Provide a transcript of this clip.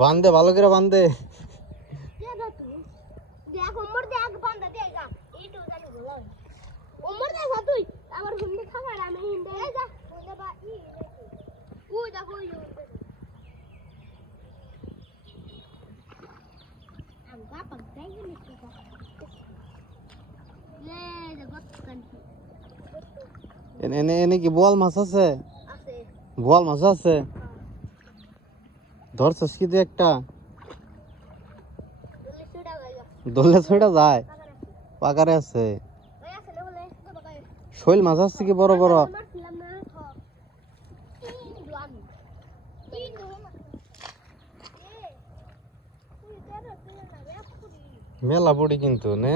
বান্ধে ভালো করে বান্ধে। এনে এনে কি বোয়াল মাছ আছে? বোয়াল মাছ আছে? ধরছস কি তুই একটা? দলে ছুটা যায়, পাকারে আছে। শৈল মাছ আছে কি বড় বড়? মেলা পড়ি কিন্তু না।